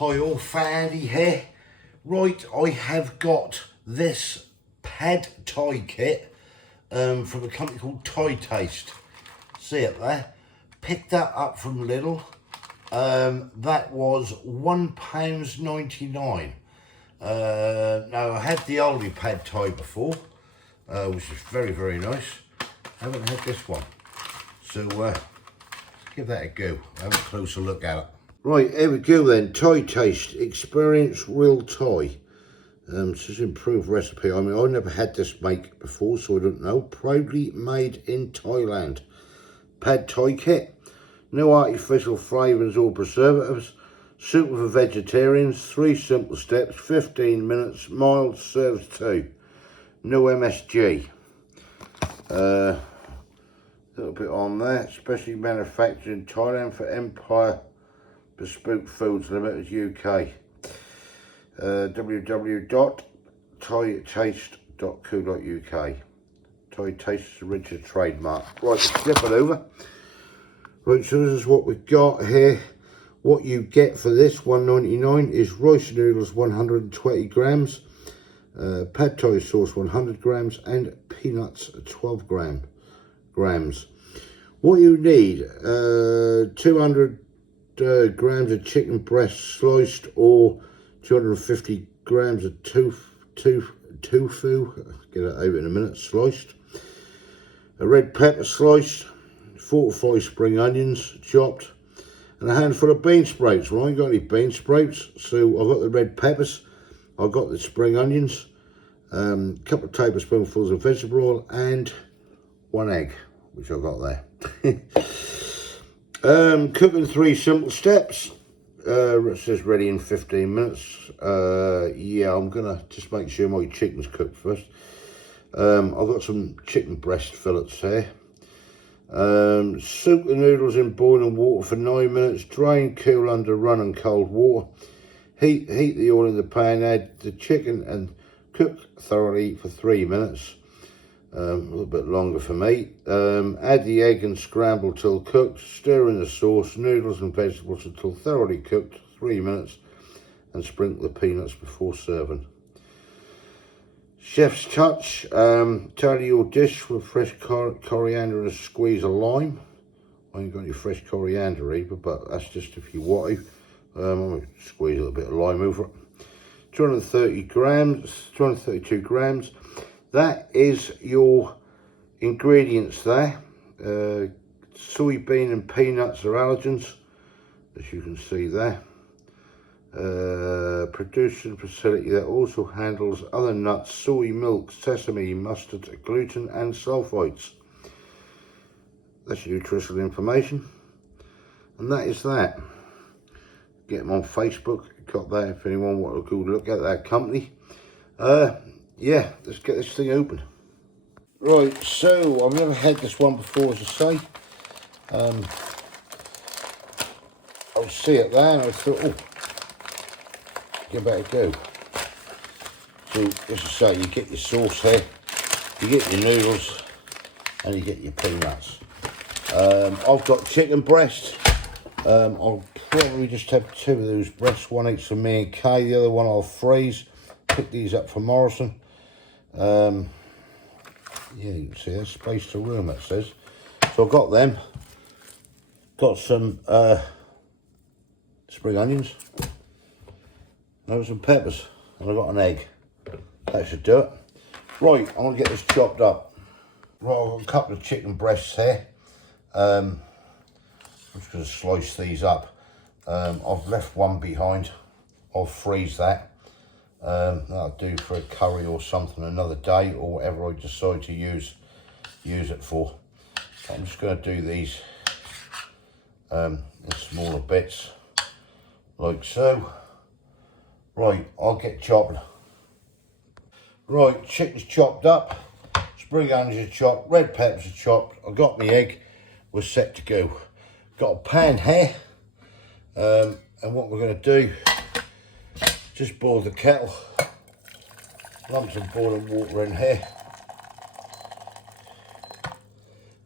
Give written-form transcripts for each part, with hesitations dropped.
Hi all, Fanny here. Right, I have got this pad thai kit from a company called Thai Taste. See it there? Picked that up from Lidl. That was £1.99. Now I had the oldie pad thai before, which is very, very nice. I haven't had this one. So let's give that a go. Have a closer look at it. Right, here we go then. Thai Taste, experience real Thai. This is improved recipe. I mean, I never had this make before, so I don't know. Proudly made in Thailand. Pad Thai kit. No artificial flavours or preservatives. Suitable for vegetarians. 3 simple steps. 15 minutes. Mild. Serves 2. No MSG. Little bit on there. Specially manufactured in Thailand for Empire Bespoke Foods Limited UK. www.thaitaste.co.uk. Thai Taste's original trademark. Right, let's flip it over. Right, so this is what we've got here. What you get for this $1.99 is rice noodles 120 grams, pad thai sauce 100 grams, and peanuts 12 grams. What you need, 200 grams of chicken breast sliced, or 250 grams of tofu, get it over in a minute, sliced, a red pepper sliced, 4 to 5 spring onions chopped, and a handful of bean sprouts. Well, I ain't got any bean sprouts, so I've got the red peppers, I've got the spring onions, a couple of tablespoonfuls of vegetable oil, and 1 egg, which I've got there. Cooking 3 simple steps. It says ready in 15 minutes. Yeah, I'm gonna just make sure my chicken's cooked first. I've got some chicken breast fillets here. Soak the noodles in boiling water for 9 minutes. Drain, cool under running cold water. Heat the oil in the pan. Add the chicken and cook thoroughly for 3 minutes. A little bit longer for me. Add the egg and scramble till cooked. Stir in the sauce, noodles and vegetables until thoroughly cooked, 3 minutes, and sprinkle the peanuts before serving. Chef's touch, tidy your dish with fresh coriander and a squeeze of lime. I ain't got any fresh coriander either, but that's just if you want to. I'm going to squeeze a little bit of lime over it. 232 grams. That is your ingredients there. Soybean and peanuts are allergens, as you can see there. Production facility that also handles other nuts, soy milk, sesame, mustard, gluten and sulfites. That's your nutritional information. And that is that. Get them on Facebook, got that if anyone wants to go look at that company. Yeah, let's get this thing open. Right, so I've never had this one before, as I say. I see it there and I thought, oh, give that a go. So, as I say, you get your sauce here, you get your noodles, and you get your peanuts. I've got chicken breast. I'll probably just have 2 of those breasts, one each for me and Kay, the other one I'll freeze. Pick these up from Morrison. Yeah, you can see there's space to room, it says. So I've got them. Got some spring onions. And some peppers. And I've got an egg. That should do it. Right, I'm going to get this chopped up. Right, I've got a couple of chicken breasts here. I'm just going to slice these up. I've left one behind. I'll freeze that. That'll do for a curry or something another day, or whatever I decide to use it for. So I'm just going to do these in smaller bits, like so. Right, I'll get chopping. Right, chicken's chopped up, spring onions are chopped, red peppers are chopped. I've got my egg, we're set to go. Got a pan here, and what we're going to do, just boil the kettle, lump some boiling water in here,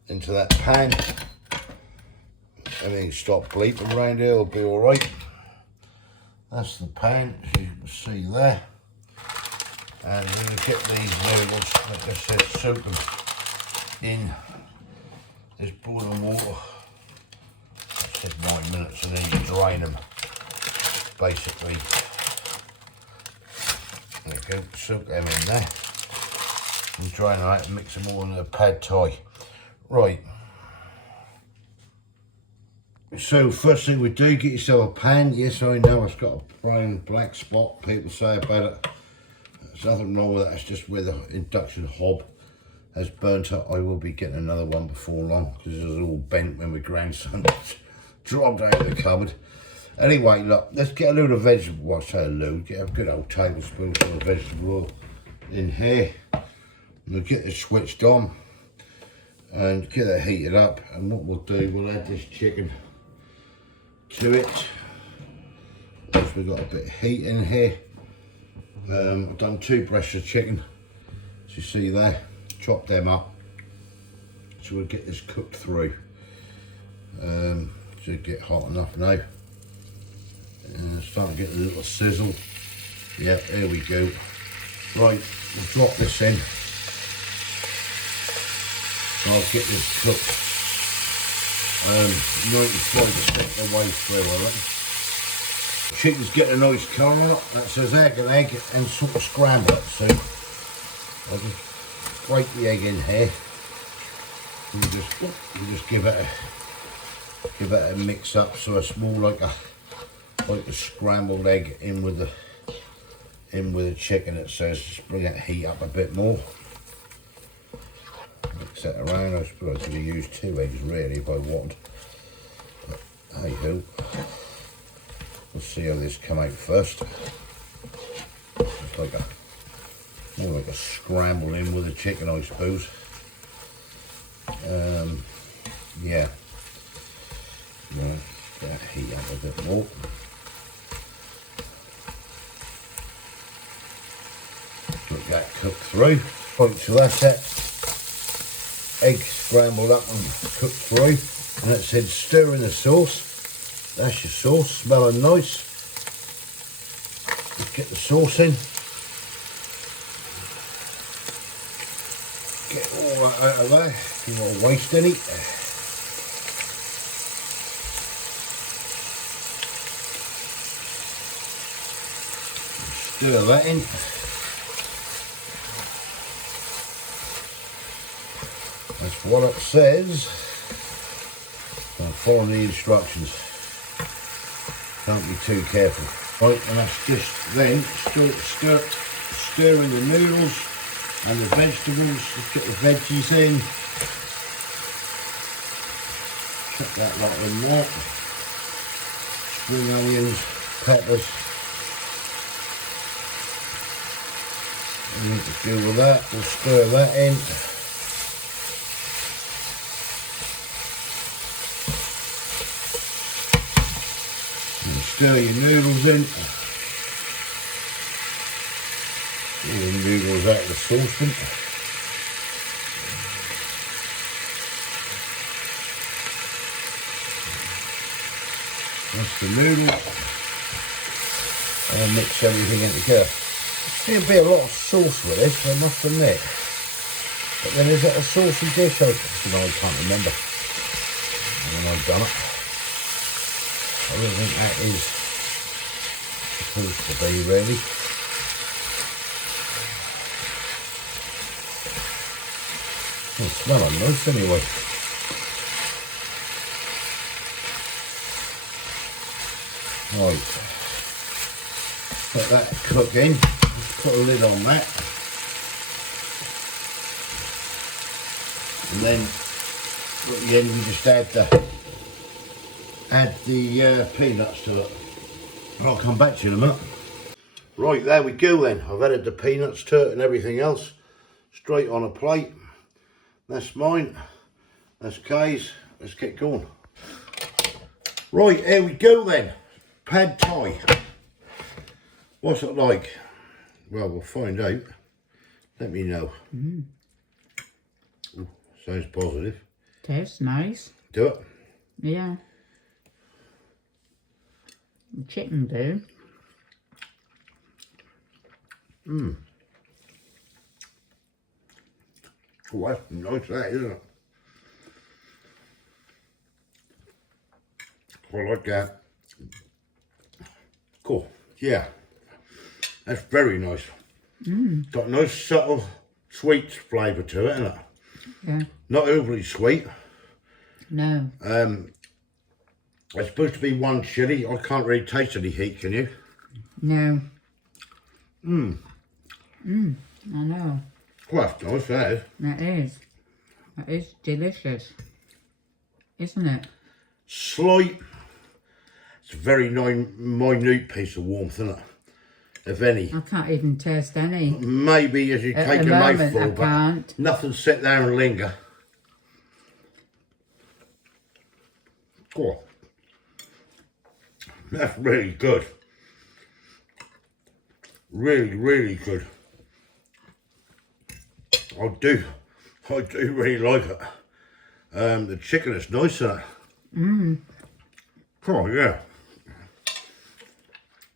into that pan. Everything stop bleeping around here, it'll be all right. That's the pan, as you can see there. And we're going to get these noodles, like I said, soak them in this boiling water. It said 9 minutes, and then you drain them, basically. There you go, soak them in there. And drain them out and mix them all in a pad thai. Right. So first thing we do, get yourself a pan. Yes, I know it's got a brown black spot, people say about it. There's nothing wrong with that, it's just where the induction hob has burnt up. I will be getting another one before long because it was all bent when my grandson dropped out of the cupboard. Anyway, look, let's get a load of vegetable, well, I say a load, get a good old tablespoon of vegetable oil in here. We'll get this switched on and get it heated up, and what we'll do, we'll add this chicken to it. Once we've got a bit of heat in here, I've done 2 breasts of chicken, as you see there, chop them up, so we'll get this cooked through. Should get hot enough now, and starting to get a little sizzle. Yeah, there we go. Right, we'll drop this in. I'll get this cooked 95% of the way through, I reckon. Chicken's getting a nice colour up. That says egg and sort of scramble it. So I'll just break the egg in here. And just give it a mix up, so it's more like a scrambled egg in with the chicken. It says just bring that heat up a bit more. Mix that around. I suppose I could have used 2 eggs really if I wanted. But hey ho. We'll see how this come out first. It's like more like a scramble in with the chicken, I suppose. Yeah. Right, get that heat up a bit more. Let that cook through. Right, so that's it. Egg scrambled up and cooked through. And it said stir in the sauce. That's your sauce, smelling nice. Let's get the sauce in. Get all that out of there. Don't want to waste any. Stir that in. That's what it says. I'm following the instructions. Can't be too careful. Right, and that's just then stirring the noodles and the vegetables. Let's get the veggies in. Chuck that lot in there. Spring onions, peppers. We need to deal with that. We'll stir that in. Stir your noodles in. All the noodles out of the saucepan. That's the noodles. And I'll mix everything in together. There'll be a lot of sauce with this, I must admit. But then is it a saucy dish? I can't remember when I've done it. I don't think that is supposed to be really. It's smelling nice anyway. Right, let that cook in. Let's put a lid on that. And then at the end we just add the peanuts to it. And I'll come back to you in a minute. Right, there we go then. I've added the peanuts to it and everything else. Straight on a plate. That's mine. That's Kay's. Let's get going. Right, here we go then. Pad Thai. What's it like? Well, we'll find out. Let me know. Ooh, sounds positive. Tastes nice. Do it? Yeah. Chicken do. Oh, that's nice, that, isn't it? I like that. Cool. Yeah. That's very nice. Got a nice subtle sweet flavour to it, isn't it? Yeah. Not overly sweet. No. It's supposed to be one chilli. I can't really taste any heat, can you? No. I know. Well, that's nice, that is. That is. That is delicious. Isn't it? Slight. It's a very minute piece of warmth, isn't it? If any. I can't even taste any. Maybe as you At take the a moment, mouthful, I but can't. nothing sit there and linger. Cool. That's really good. Really, really good. I do really like it. The chicken is nice, isn't it? Oh yeah.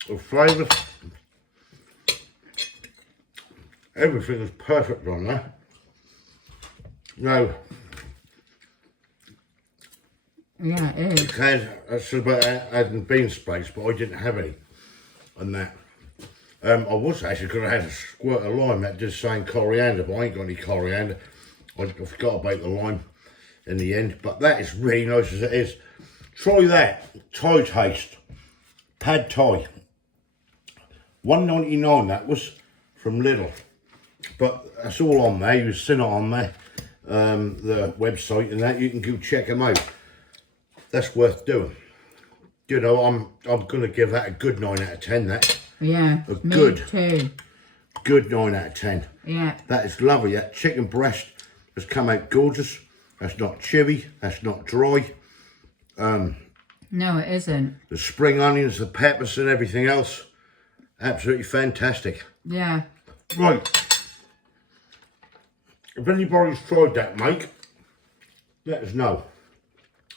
The flavours, everything is perfect on there. Now, Yeah, it is. because I said about adding bean sprouts, but I didn't have any on that. I was actually going to have a squirt of lime that just saying coriander, but I ain't got any coriander. I forgot about the lime in the end, but that is really nice as it is. Try that, Thai taste, pad Thai. $1.99 that was from Lidl, but that's all on there. You've seen it on there, the website and that. You can go check them out. That's worth doing. You know, I'm going to give that a good 9 out of 10. That Yeah, a me good, too. good 9 out of 10. Yeah. That is lovely. That chicken breast has come out gorgeous. That's not chewy. That's not dry. No, it isn't. The spring onions, the peppers, and everything else, absolutely fantastic. Yeah. Right. If anybody's tried that, mate, let us know.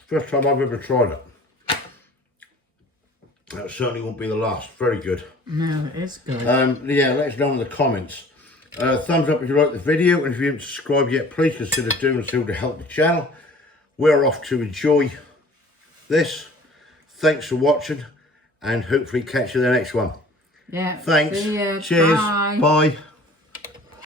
First time I've ever tried it. That certainly won't be the last. Very good. No, it is good. Yeah, let us know in the comments. Thumbs up if you like the video, and if you haven't subscribed yet, please consider doing so to help the channel. We're off to enjoy this. Thanks for watching, and hopefully catch you in the next one. Yeah. Thanks. See ya. Cheers. Bye. Bye.